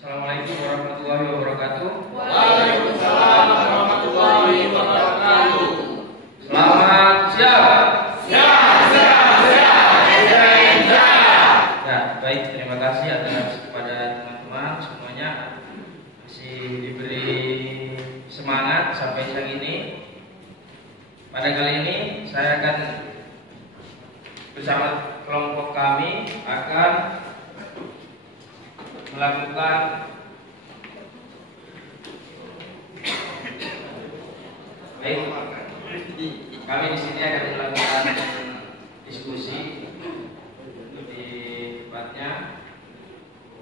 Assalamualaikum warahmatullahi wabarakatuh. Waalaikumsalam warahmatullahi wabarakatuh. Selamat siang. Ya, baik, terima kasih atas kepada teman-teman semuanya masih diberi semangat sampai siang ini. Pada kali ini saya akan bersama kelompok kami akan melakukan kami di sini akan melakukan diskusi di tempatnya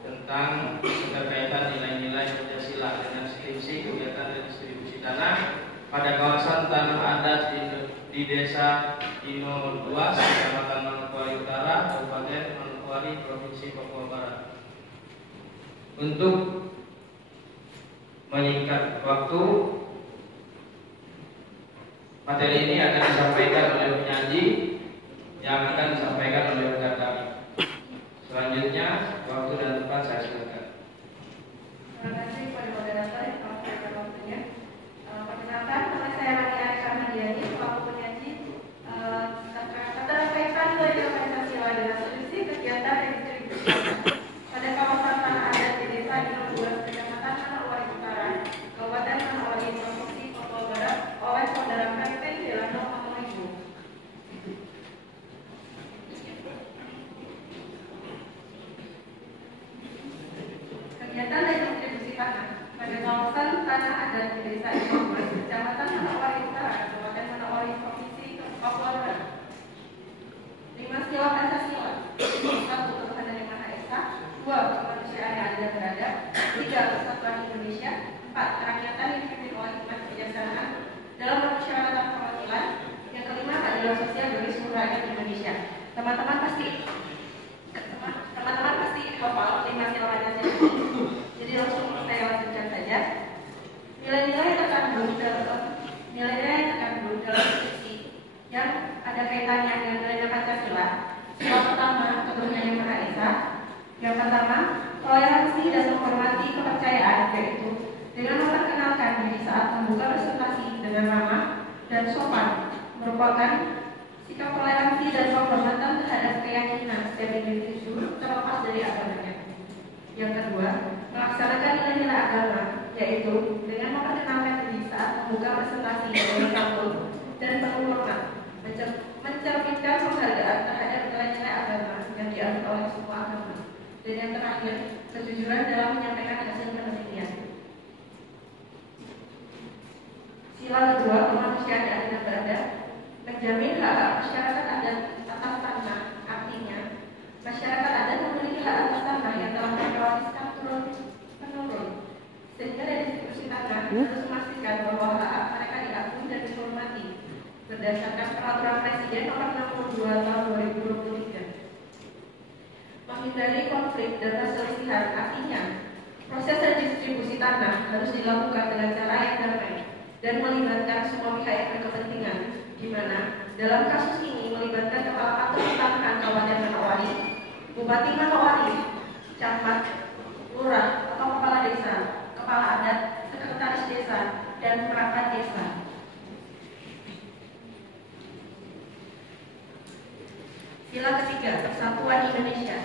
tentang keterkaitan nilai-nilai Pancasila dengan skripsi kegiatan redistribusi tanah pada kawasan tanah adat di Desa Dino 2, Kecamatan Manokwari Utara, Kabupaten Manokwari, Provinsi Papua Barat. Untuk menyingkat waktu, materi ini akan disampaikan oleh penyaji yang akan disampaikan oleh rekan kami. Selanjutnya, waktu dan tempat saya silakan. Terima kasih kepada moderator yang telah memberikan waktunya. Perkenalkan, nama saya Rani Aisha Madiani, selaku penyaji keterkaitan nilai Pancasila dengan solusi kegiatan redistribusi pada kawasan tanah adat di Desa Dino 2, Kecamatan Manokwari Utara, Kabupaten Manokwari, Provinsi Papua Barat, oleh Saudara Franklin Delano Manoibu. Kegiatan redistribusi tanah pada kawasan tanah adat di Desa Dino 2, Kecamatan Manokwari Utara, Kabupaten Manokwari, Provinsi Papua Barat. 5 sila Pancasila: 1. Tuhan Yang Maha Esa, 2. Kemanusiaan yang adil dan beradab, 3. Persatuan Indonesia, 4. Kerakyatan yang dipimpin oleh hikmat kebijaksanaan dalam permusyawaratan perwakilan, yang kelima keadilan sosial bagi seluruh rakyat Indonesia. Teman-teman pasti hafal 5 sila Pancasila. Jadi langsung saya lanjutkan saja. Nilai-nilai terkandung dalam skripsi yang ada kaitannya dengan nilai Pancasila. Yang pertama, ketuhanan yang Maha Esa. Yang pertama, toleransi dan menghormati kepercayaan, yaitu dengan memperkenalkan diri saat membuka presentasi dengan ramah dan sopan, merupakan sikap toleransi dan penghormatan terhadap keyakinan setiap individu terlepas dari agamanya. Yang kedua, melaksanakan nilai-nilai agama, yaitu dengan memperkenalkan diri saat membuka presentasi dengan santun dan penuh hormat, mencerminkan penghargaan terhadap nilai-nilai agama yang dianut oleh semua agama. Dan yang terakhir, kejujuran dalam menyampaikan hasil penelitian. Sila kedua, kemanusiaan yang adil dan beradab, menjamin hak masyarakat adat atas tanah. Artinya, masyarakat adat memiliki hak atas tanah yang telah mereka wariskan turun-menurun. Sehingga redistribusi tanah harus memastikan bahwa hak mereka diakui dan dihormati berdasarkan Peraturan Presiden Nomor 62 Tahun 2023. Menghindari konflik dan perselisihan, artinya proses redistribusi tanah harus dilakukan dengan cara yang damai dan melibatkan semua pihak yang berkepentingan, di mana dalam kasus ini melibatkan Kepala Kantor Pertanahan Kabupaten Manokwari, Bupati Manokwari, Camat, Lurah atau Kepala Desa, Kepala Adat, Sekretaris Desa, dan perangkat desa. Sila ketiga, persatuan Indonesia.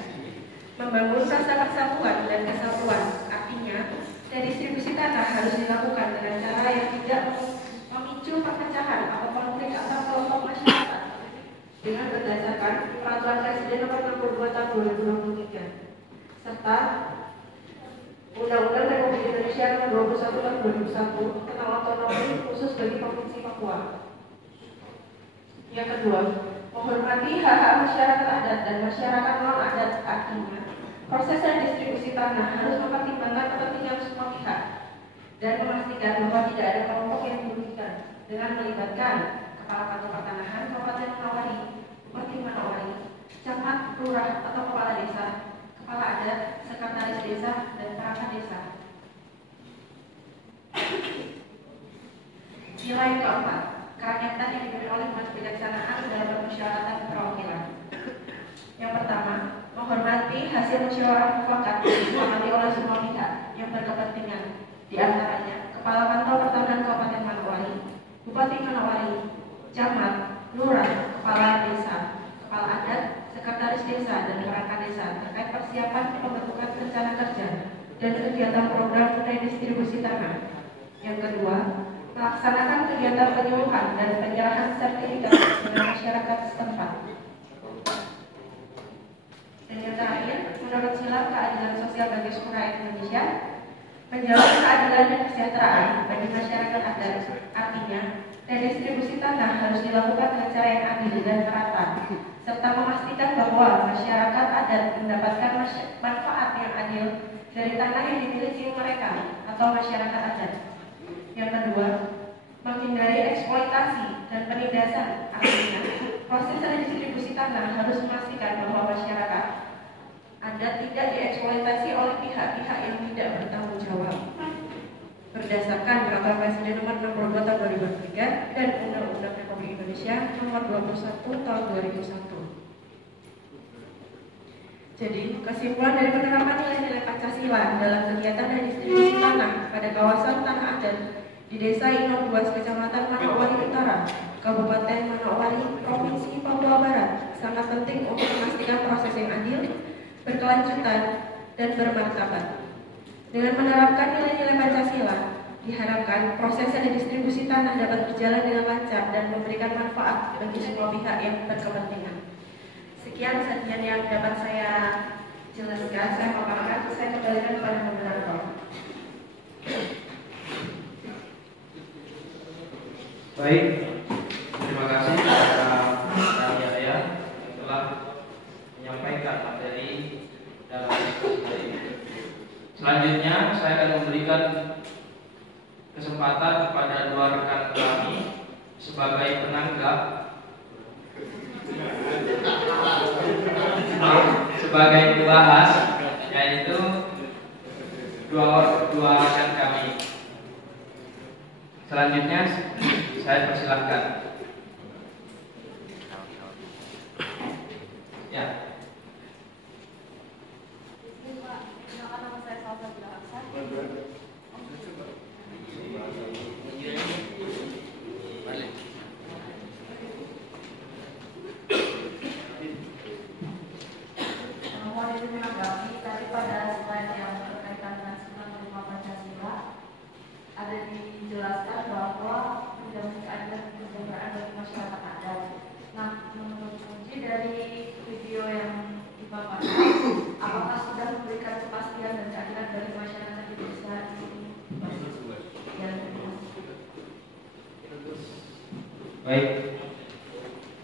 Membangun rasa persatuan dan kesatuan, artinya redistribusi tanah harus dilakukan dengan cara yang tidak memicu perpecahan atau konflik antar kelompok masyarakat dengan berdasarkan Peraturan Presiden Nomor 62 Tahun 2023 serta Undang-Undang Republik Indonesia Nomor 21 Tahun 2001 tentang otonomi khusus bagi Provinsi Papua. Yang kedua, menghormati hak-hak masyarakat adat dan masyarakat non-adat, artinya proses redistribusi tanah harus mempertimbangkan kepentingan semua pihak dan memastikan bahwa tidak ada kelompok yang dirugikan dengan melibatkan Kepala Kantor Pertanahan Kabupaten Manokwari, Bupati Manokwari, Camat, Lurah atau Kepala Desa, Kepala Adat, Sekretaris Desa, dan perangkat desa. Nilai keempat, kerakyatan yang diberi oleh hikmat kebijaksanaan dalam permusyawaratan perwakilan. Yang pertama, menghormati hasil musyawarah mufakat disepakati oleh semua pihak. Bupati Manowari, Camat, Lurah, Kepala Desa, Kepala Adat, Sekretaris Desa, dan perangkat desa terkait persiapan pembentukan rencana kerja dan kegiatan program redistribusi tanah. Yang kedua, melaksanakan kegiatan penyuluhan dan penyerahan sertifikat dengan masyarakat setempat. Dan yang terakhir, menurut Sila Keadilan Sosial bagi Seluruh Indonesia, menjamin keadilan dan kesejahteraan bagi masyarakat adat. Artinya, redistribusi tanah harus dilakukan dengan cara yang adil dan merata, serta memastikan bahwa masyarakat adat mendapatkan manfaat yang adil dari tanah yang dimiliki mereka atau masyarakat adat. Yang kedua, menghindari eksploitasi dan penindasan. Artinya, proses redistribusi tanah harus memastikan bahwa masyarakat adat tidak dieksploitasi oleh pihak-pihak yang tidak bertanggung jawab. Berdasarkan Peraturan Presiden Nomor 62 Tahun 2003 dan Undang-Undang Republik Indonesia Nomor 21 Tahun 2001. Jadi, kesimpulan dari penerapan nilai-nilai Pancasila dalam kegiatan redistribusi tanah pada kawasan tanah adat di Desa Inobuas, Kecamatan Manowari Utara, Kabupaten Manowari, Provinsi Papua Barat, sangat penting untuk memastikan proses yang adil, berkelanjutan, dan bermartabat. Dengan menerapkan nilai-nilai Pancasila, diharapkan proses redistribusi tanah dapat berjalan dengan lancar dan memberikan manfaat bagi semua pihak yang berkepentingan. Sekian sajian yang dapat saya jelaskan, saya paparkan, saya kembalikan kepada moderator. Baik, terima kasih kepada Pak Yaya yang telah menyampaikan materi dalam diskusi hari ini. Selanjutnya saya akan memberikan kesempatan kepada dua rekan kami sebagai penanggap, sebagai pembahas, yaitu dua rekan kami. Selanjutnya saya persilahkan. Ya. Nama saya Salsa Bilahaksan. Mohon izin menanggapi daripada slide yang berkaitan dengan 95 Pancasila. Ada dijelaskan bahwa menjamin keadilan dan kesejahteraan bagi masyarakat adat. Nah, menurut kunci dari video yang dipaparkan, apakah sudah memberikan kepastian dan keadilan bagi masyarakat di desa ini? Baik,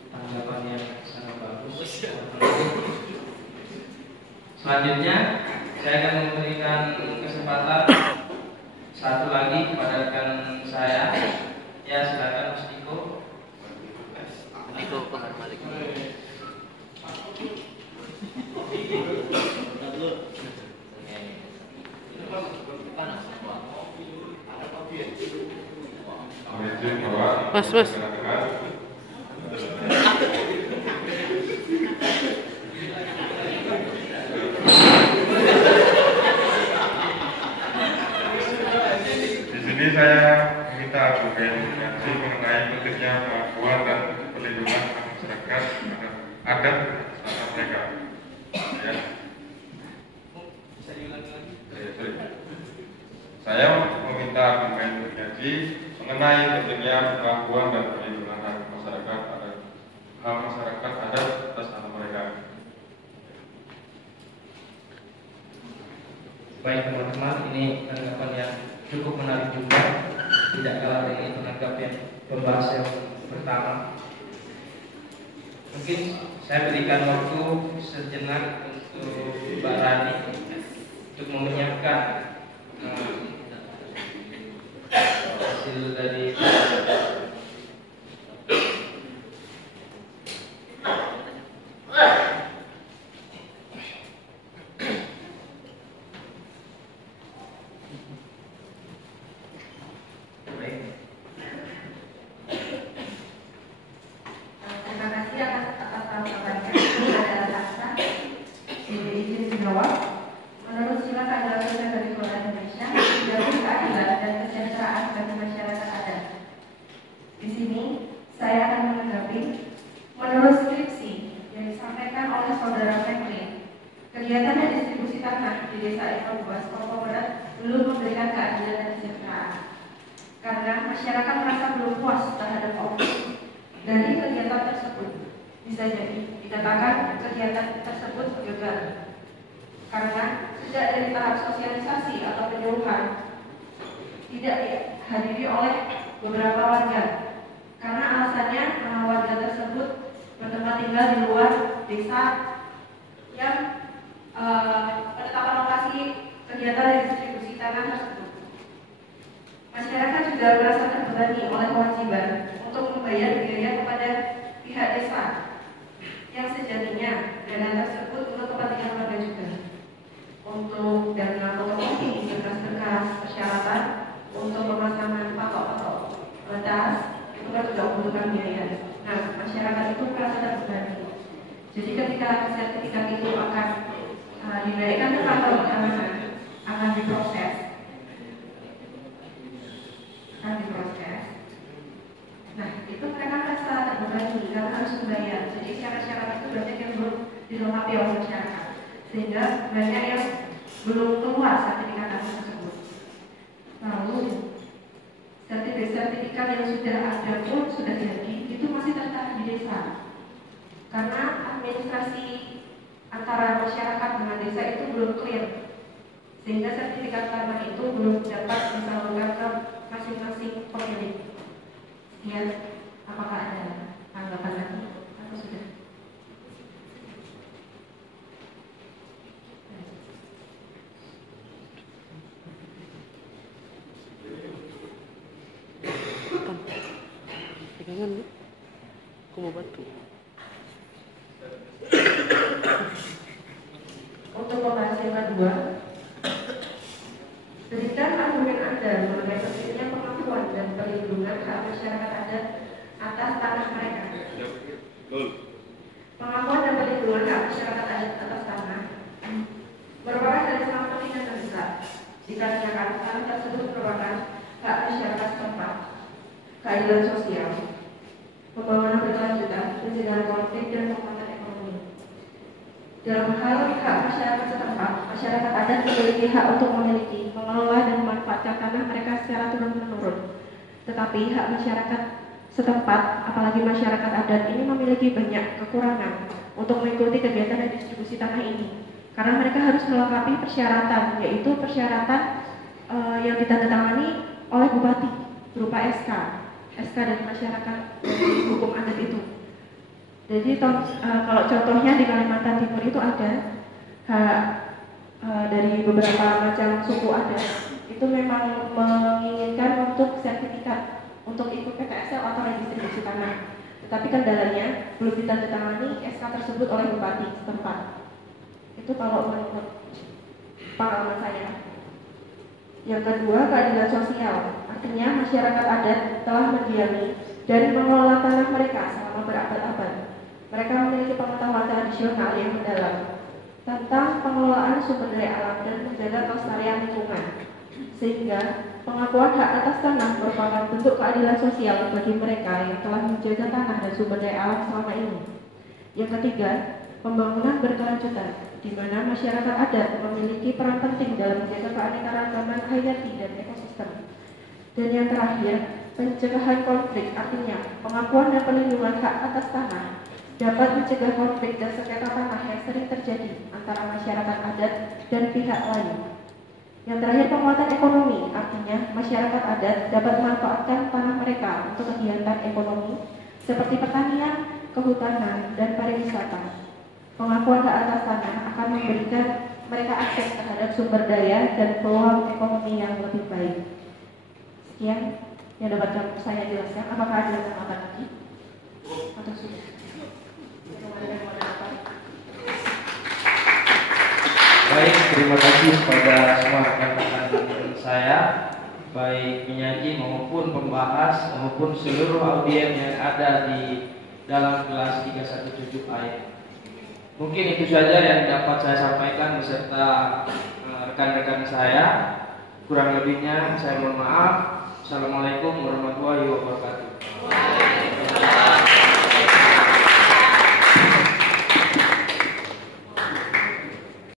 tanggapan yang sangat bagus. Selanjutnya, saya akan memberikan kesempatan satu lagi kepada rekan saya. Ya, silakan Mas Niko. Niko Bahar Malik. Mas. Di sini saya minta argumentasi mengenai pentingnya pengakuan dan perlindungan masyarakat adat serta mereka. Ya. Saya meminta argumen berjanji mengenai pentingnya pengakuan dan perlindungan hak masyarakat adat atas tanah mereka. Baik teman-teman, ini tanggapan yang cukup menarik juga. Tidak kalah dari penanggap yang pembahas yang pertama. Mungkin saya berikan waktu sejenak untuk Mbak Rani untuk menyiapkan hasil dari Saudara Franklin, kegiatan dan distribusi tanah di Desa Eko 2 Skoko Barat belum memberikan keadilan dan kesejahteraan. Karena masyarakat merasa belum puas terhadap output dari kegiatan tersebut. Bisa jadi dikatakan kegiatan tersebut gagal. Karena sejak dari tahap sosialisasi atau penyuluhan tidak dihadiri oleh beberapa warga. Karena alasannya warga tersebut bertempat tinggal di luar desa yang penetapan lokasi kegiatan dan distribusi tanah tersebut. Masyarakat juga merasa terbebani oleh kewajiban untuk membayar biaya kepada pihak desa yang sejatinya dana tersebut untuk kepentingan warga juga. Untuk dana fotokopi, berkas-berkas persyaratan untuk pemasangan patok-patok batas itu kan juga membutuhkan biaya. Nah, masyarakat itu merasa terbebani. Jadi ketika sertifikat itu akan dinaikkan ke kantor keamanan, akan diproses. Nah, itu mereka merasa terbebani karena harus membayar. Jadi syarat-syarat itu banyak yang belum dilengkapi oleh masyarakat, sehingga banyak yang belum keluar sertifikat tanah tersebut. Lalu sertifikat yang sudah ada pun sudah jadi itu masih tertahan di desa, karena administrasi antara masyarakat dengan desa itu belum clear, sehingga sertifikat tanah itu belum dapat disalurkan ke masing-masing pemilik. Ya, apakah ada tanggapan lagi atau sudah? Pegangan, aku mau bantu. Untuk pembahasan yang kedua, berikan argumen Anda mengenai pentingnya pengakuan dan perlindungan hak masyarakat adat atas tanah mereka. Pengakuan dan perlindungan hak masyarakat adat atas tanah merupakan dari sangat penting dan terbesar, dikarenakan tanah tersebut merupakan hak masyarakat setempat, keadilan sosial, pembangunan berkelanjutan, pencegahan konflik dan penguatan ekonomi. Dalam hal hak masyarakat setempat, masyarakat adat memiliki hak untuk memiliki, mengelola dan memanfaatkan tanah mereka secara turun-menurun. Tetapi hak masyarakat setempat, apalagi masyarakat adat ini memiliki banyak kekurangan untuk mengikuti kegiatan dan distribusi tanah ini. Karena mereka harus melengkapi persyaratan, yaitu persyaratan yang ditandatangani oleh bupati berupa SK dari masyarakat dari hukum adat itu. Jadi kalau contohnya di Kalimantan Timur itu ada hak dari beberapa macam suku adat itu memang menginginkan untuk sertifikat untuk ikut PTSL atau redistribusi tanah. Tetapi kendalanya belum ditandatangani SK tersebut oleh bupati setempat. Itu kalau menurut pengalaman saya. Yang kedua, keadilan sosial. Artinya masyarakat adat telah mendiami dan mengelola tanah mereka selama berabad-abad. Mereka memiliki pengetahuan tradisional yang mendalam tentang pengelolaan sumber daya alam dan menjaga kelestarian lingkungan, sehingga pengakuan hak atas tanah merupakan bentuk keadilan sosial bagi mereka yang telah menjaga tanah dan sumber daya alam selama ini. Yang ketiga, pembangunan berkelanjutan, di mana masyarakat adat memiliki peran penting dalam menjaga keanekaragaman hayati dan ekosistem. Dan yang terakhir, pencegahan konflik, artinya pengakuan dan perlindungan hak atas tanah dapat mencegah konflik dan sengketa tanah yang sering terjadi antara masyarakat adat dan pihak lain. Yang terakhir, penguatan ekonomi, artinya masyarakat adat dapat memanfaatkan tanah mereka untuk kegiatan ekonomi seperti pertanian, kehutanan, dan pariwisata. Pengakuan hak atas tanah akan memberikan mereka akses terhadap sumber daya dan peluang ekonomi yang lebih baik. Sekian yang dapat saya jelaskan. Apakah ada tambahan lagi? Atau sudah? Baik, terima kasih kepada semua rekan-rekan saya, baik penyaji maupun pembahas maupun seluruh audien yang ada di dalam kelas 317A. Mungkin itu saja yang dapat saya sampaikan beserta rekan-rekan saya. Kurang lebihnya saya mohon maaf. Assalamualaikum warahmatullahi wabarakatuh.